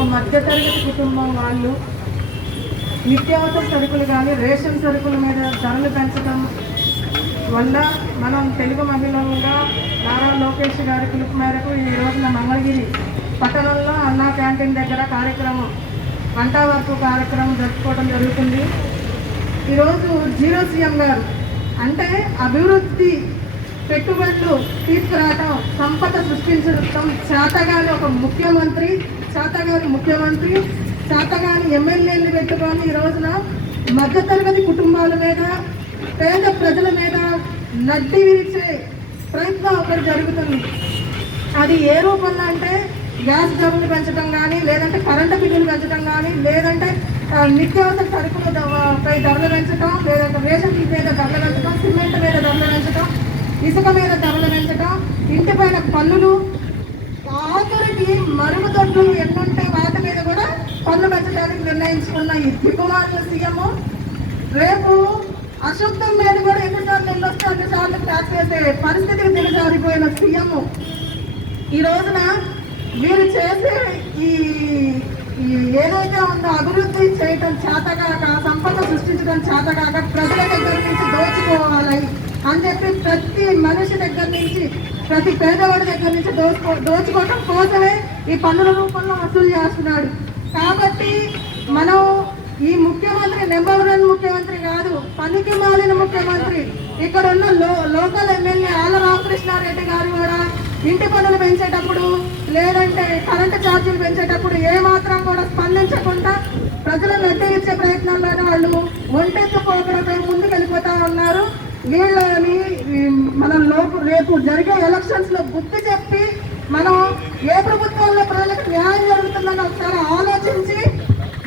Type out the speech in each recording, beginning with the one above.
ఒక మధ్యతరగతి కుటుంబం వాళ్ళు నిత్యావసర సరుకులు కానీ రేషన్ సరుకుల మీద ధరలు పెంచడం వల్ల మనం తెలుగు మహిళలుగా నారా లోకేష్ గారి పిలుపు మేరకు ఈ రోజున మంగళగిరి పట్టణంలో అన్నా క్యాంటీన్ దగ్గర కార్యక్రమం గంటా వరకు కార్యక్రమం జరుపుకోవడం జరుగుతుంది. ఈరోజు జీరో సీఎం గారు అంటే అభివృద్ధి పెట్టుబడులు తీసుకురావటం, సంపద సృష్టించడం చేతగాని ఒక ముఖ్యమంత్రి, చేతగాని ఎమ్మెల్యేలు పెట్టుకొని ఈ రోజున మధ్యతరగతి కుటుంబాల మీద, పేద ప్రజల మీద నడ్డి విరిచే ప్రయత్నం ఒకటి జరుగుతుంది. అది ఏ రూపంలో అంటే గ్యాస్ ధరలు పెంచడం కానీ, లేదంటే కరెంటు బిల్లులు పెంచడం కానీ, లేదంటే నిత్యావసర సరుకుల పై ధరలు పెంచడం, లేదంటే రేషన్ మీద ధరలు పెంచడం, సిమెంట్ మీద ధరలు పెంచడం, ఇసుక మీద ధరలు పెంచడం, ఇంటిపైన పన్నులు, ఆఖరికి మరుగుదొడ్లు ఎన్నుంటే వాటి మీద కూడా పన్ను పెంచడానికి నిర్ణయించుకున్న ఈ దిగుమాల సీఎం రేపు అశుద్ధం మీద కూడా ఎన్నిసార్లు వెళ్ళొస్తే అన్నిసార్లు ట్యాక్స్ వేసే పరిస్థితికి దిగజారిపోయిన సీఎం ఈ రోజున వీరు చేసే ఈ ఏదైతే ఉందో అభివృద్ధి చేయటం చేతగాక, సంపద సృష్టించడం చేతగాక, ప్రజల దగ్గర నుంచి దోచుకోవాలి అని చెప్పి ప్రతి మనిషి దగ్గర నుంచి, ప్రతి పేదవాడి దగ్గర నుంచి దోచుకోవటం కోసమే ఈ పన్నుల రూపంలో వసూలు చేస్తున్నాడు. కాబట్టి మనం ఈ ముఖ్యమంత్రి నెంబర్ 1 ముఖ్యమంత్రి కాదు, పనికి మాలిన ముఖ్యమంత్రి. ఇక్కడ ఉన్న లోకల్ ఎమ్మెల్యే ఆళ్ళ రామకృష్ణారెడ్డి గారు కూడా ఇంటి పన్నులు పెంచేటప్పుడు, లేదంటే కరెంటు ఛార్జీలు పెంచేటప్పుడు ఏమాత్రం కూడా స్పందించకుండా ప్రజలను నెట్టగించే ప్రయత్నాల్లోనే వాళ్ళు ఒంటెత్తుపోకడపై ముందుకు వెళ్ళిపోతా ఉన్నారు. వీళ్ళని మనం రేపు జరిగే ఎలక్షన్స్ లో బుద్ధి చెప్పి మనం ఏ ప్రభుత్వంలో ప్రజలకు న్యాయం జరుగుతుందని ఒకసారి ఆలోచించి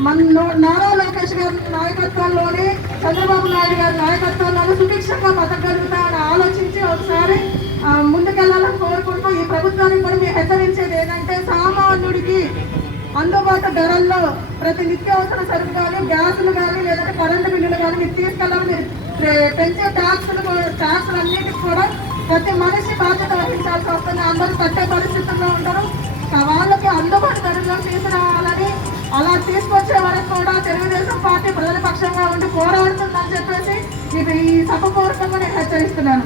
మన నారా లోకేష్ గారి నాయకత్వంలోని, చంద్రబాబు నాయుడు గారి నాయకత్వంలోని సుభిక్షంగా బతకగలుగుతామని ఆలోచించి ఒకసారి ముందుకెళ్లాలని కోరుకుంటూ ఈ ప్రభుత్వానికి కూడా మేము హెచ్చరించేది ఏంటంటే, సామాన్యుడికి అందుబాటు ధరల్లో ప్రతి నిత్యావసర సరుకు కానీ, గ్యాసులు కానీ, లేదంటే కరెంటు బిల్లులు కానీ మీరు తీసుకెళ్ళాలని, పెంచే ట్యాక్సులు అన్నిటికి కూడా ప్రతి మనిషి బాధ్యత వహించాల్సి వస్తుంది. అందరూ కట్టే పరిస్థితుల్లో ఉంటారు. వాళ్ళకి అందుబాటు ధరల్లో తీసుకురావాలని, అలా తీసుకొచ్చే వరకు కూడా తెలుగుదేశం పార్టీ ప్రజల పక్షంగా ఉండి పోరాడుతుందని చెప్పేసి ఈ సభ పూర్వకంగా నేను హెచ్చరిస్తున్నాను.